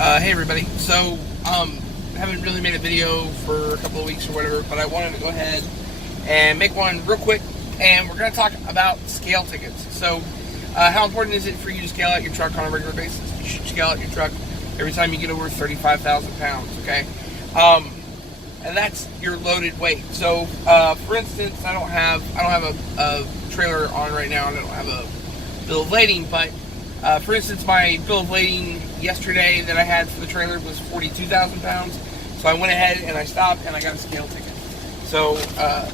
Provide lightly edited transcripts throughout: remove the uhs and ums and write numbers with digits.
Hey everybody. So, haven't really made a video for a couple of weeks or whatever, but I wanted to go ahead and make one real quick, and we're going to talk about scale tickets. So, how important is it for you to scale out your truck on a regular basis? You should scale out your truck every time you get over 35,000 pounds, okay? And that's your loaded weight. So, for instance, I don't have a trailer on right now, and I don't have a bill of lading, but for instance, my bill of lading yesterday that I had for the trailer was 42,000 pounds. So I went ahead and I stopped and I got a scale ticket. So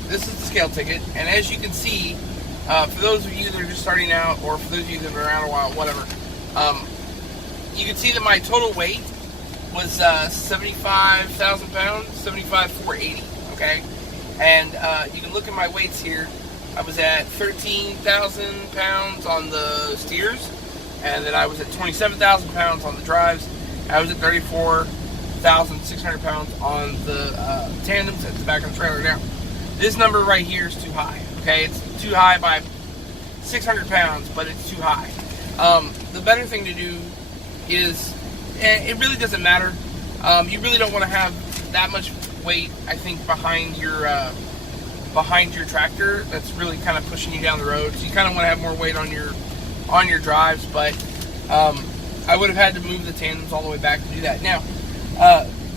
this is the scale ticket, and as you can see, for those of you that are just starting out, or for those of you that have been around a while, whatever, you can see that my total weight was 75,000 pounds, 75,480. Okay, and you can look at my weights here. I was at 13,000 pounds on the steers, and then I was at 27,000 pounds on the drives. I was at 34,600 pounds on the tandems at the back of the trailer. Now, this number right here is too high. Okay, it's too high by 600 pounds, but it's too high. The better thing to do is, it really doesn't matter. You really don't want to have that much weight, I think, behind your tractor. That's really kind of pushing you down the road. So you kind of want to have more weight on your drives, but I would have had to move the tandems all the way back to do that. Now,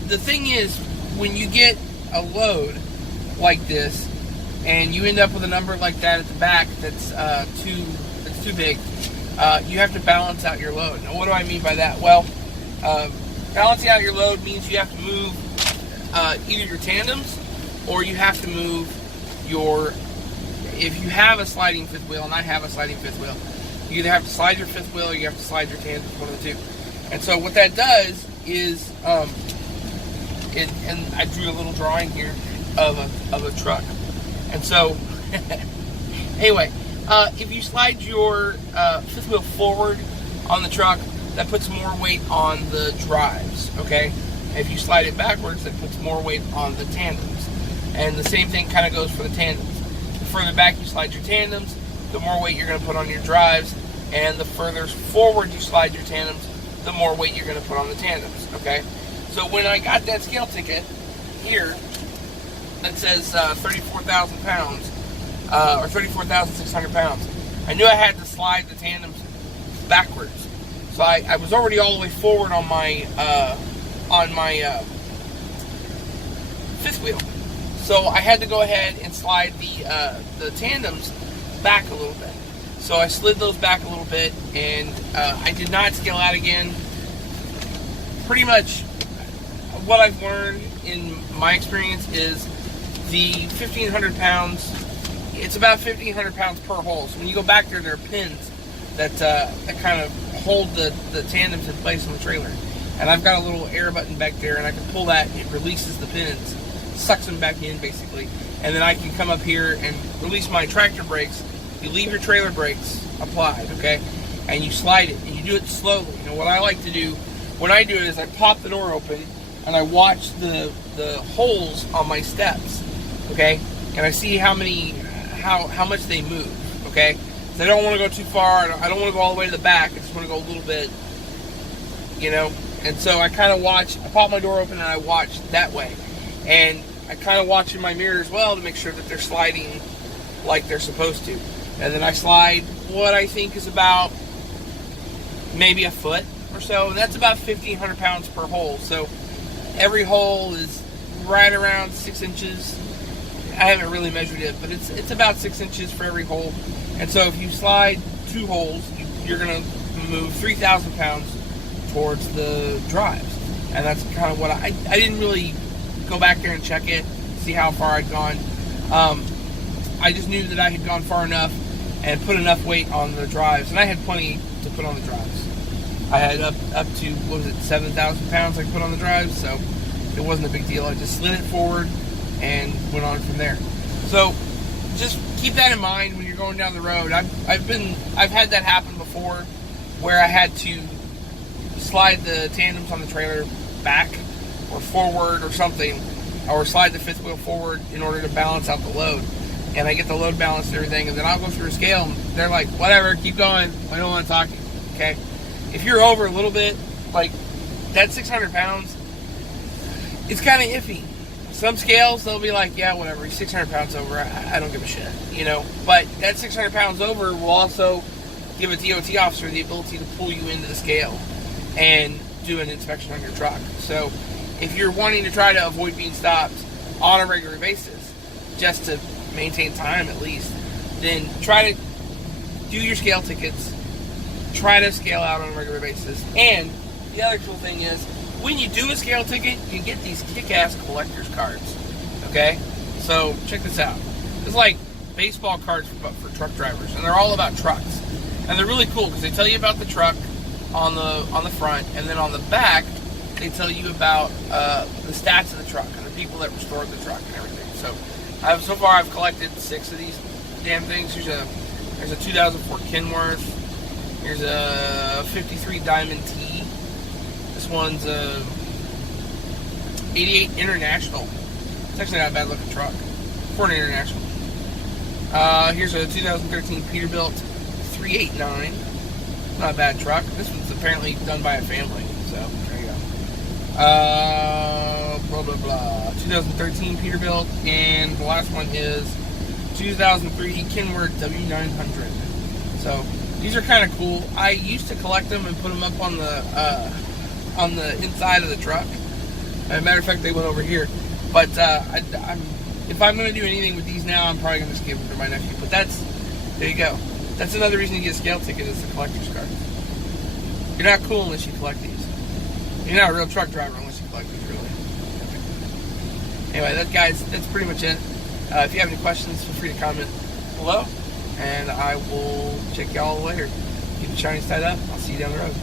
the thing is, when you get a load like this, and you end up with a number like that at the back that's too big, you have to balance out your load. Now, what do I mean by that? Well, balancing out your load means you have to move either your tandems, or you have to move if you have a sliding fifth wheel, and I have a sliding fifth wheel, you either have to slide your fifth wheel or you have to slide your tandems, one of the two. And so what that does is, and I drew a little drawing here of a truck. And so, anyway, if you slide your fifth wheel forward on the truck, that puts more weight on the drives, okay? If you slide it backwards, that puts more weight on the tandems. And the same thing kind of goes for the tandems. The further back you slide your tandems, the more weight you're going to put on your drives, and the further forward you slide your tandems, the more weight you're going to put on the tandems, okay? So when I got that scale ticket here that says 34,000 pounds, or 34,600 pounds, I knew I had to slide the tandems backwards. So I was already all the way forward on my fifth wheel. So I had to go ahead and slide the tandems back a little bit. So I slid those back a little bit, and I did not scale out again. Pretty much what I've learned in my experience is the 1,500 pounds, it's about 1,500 pounds per hole. So when you go back there, there are pins that kind of hold the tandems in place on the trailer. And I've got a little air button back there, and I can pull that, it releases the pins, sucks them back in basically. And then I can come up here and release my tractor brakes. You leave your trailer brakes applied, okay? And you slide it, and you do it slowly. And what I like to do, when I do it, is I pop the door open, and I watch the holes on my steps, okay? And I see how much they move, okay? So I don't want to go too far. I don't want to go all the way to the back. I just want to go a little bit, you know? And so I kind of watch, I pop my door open, and I watch that way. And I kind of watch in my mirror as well to make sure that they're sliding like they're supposed to. And then I slide what I think is about maybe a foot or so. And that's about 1,500 pounds per hole. So every hole is right around 6 inches. I haven't really measured it, but it's about 6 inches for every hole. And so if you slide 2 holes, you're going to move 3,000 pounds towards the drives. And that's kind of what I didn't really go back there and check it, see how far I'd gone. I just knew that I had gone far enough and put enough weight on the drives, and I had plenty to put on the drives. I had up to, 7,000 pounds I could put on the drives, so it wasn't a big deal. I just slid it forward and went on from there. So just keep that in mind when you're going down the road. I've had that happen before, where I had to slide the tandems on the trailer back or forward or something, or slide the fifth wheel forward in order to balance out the load. And I get the load balanced and everything, and then I'll go through a scale, and they're like, whatever, keep going, I don't want to talk to you, okay? If you're over a little bit, like that 600 pounds, it's kind of iffy. Some scales, they'll be like, yeah, whatever, he's 600 pounds over, I don't give a shit, you know. But that 600 pounds over will also give a DOT officer the ability to pull you into the scale and do an inspection on your truck. So if you're wanting to try to avoid being stopped on a regular basis, just to maintain time at least, then try to do your scale tickets, try to scale out on a regular basis. And the other cool thing is, when you do a scale ticket, you get these kick-ass collector's cards, okay? So, check this out. It's like baseball cards but for truck drivers, and they're all about trucks. And they're really cool because they tell you about the truck on the front, and then on the back, they tell you about the stats of the truck and the people that restored the truck and everything. So, so far I've collected 6 of these damn things. There's a 2004 Kenworth. Here's a 53 Diamond T. This one's a 88 International. It's actually not a bad looking truck for an International. Here's a 2013 Peterbilt 389. Not a bad truck. This one's apparently done by a family. So there you go. Blah blah blah. 2013 Peterbilt, and the last one is 2003 Kenworth W900. So these are kind of cool. I used to collect them and put them up on the inside of the truck. As a matter of fact, they went over here. But if I'm going to do anything with these now, I'm probably going to just give them to my nephew. But there you go. That's another reason to get a scale ticket, is the collector's card. You're not cool unless you collect these. You're not a real truck driver unless you collect these, really. Anyway, that's pretty much it. If you have any questions, feel free to comment below, and I will check y'all later. Keep the shinies tied up. I'll see you down the road.